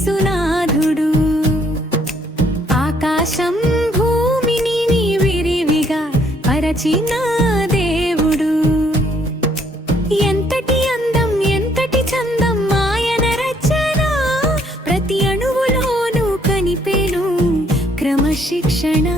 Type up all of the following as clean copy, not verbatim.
యేసునాథుడు ఆకాశం భూమిని విరివిగా పరచిన దేవుడు ఎంతటి అందం ఎంతటి చందం ఆయన రచన ప్రతి అణువులోనూ కనిపెను క్రమశిక్షణ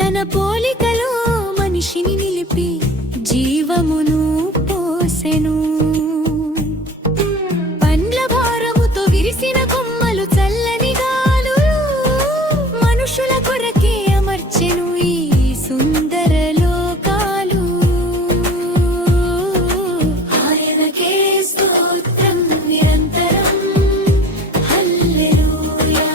తన పోలికలో మనిషిని నిలిపి జీవమును పోసెను పండ్ల భారముతో విరిసిన కొమ్మలు చల్లని గాలులు మనుషుల కొరకే అమర్చెను ఈ సుందర లోకాలు ఆయనకే స్తోత్రం నిరంతరం హల్లెలూయా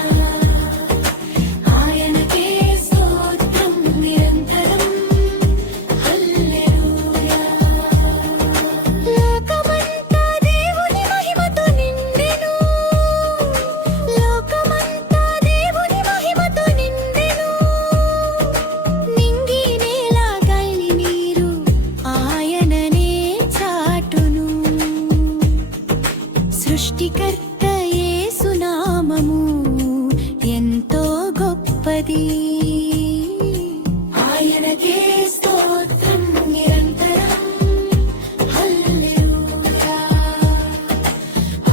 సృష్టికర్త యేసునామము ఎంతో గొప్పది ఆయనకే స్తోత్రం నిరంతరం హల్లెలూయా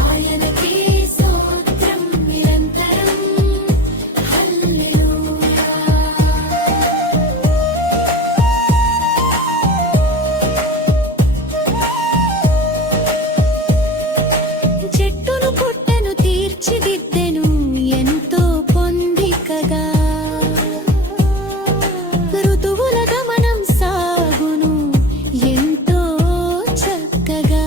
ఆయనకే స్తోత్రం నిరంతరం హల్లెలూయా చెట్టును పుట్టను తీర్చిదిద్దెను ఎంతో పొందికగా ఋతువుల గమనం సాగును ఎంతో చక్కగా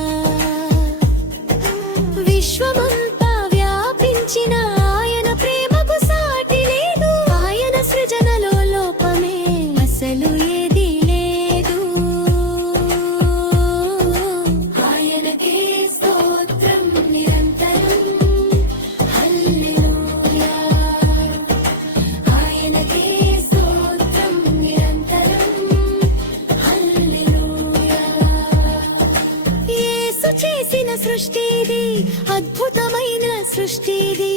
విశ్వమంతా వ్యాపించిన ఆయన ప్రేమకు సాటి లేదు ఆయన సృజనలో లోపమే అసలు ఏది లేదు ఆయనకే స్తోత్రం నిరంతరం హల్లెలూయా ఆయనకే స్తోత్రం నిరంతరం హల్లెలూయా యేసు చేసిన సృష్టి ఇది అద్భుతమైన సృష్టి ఇది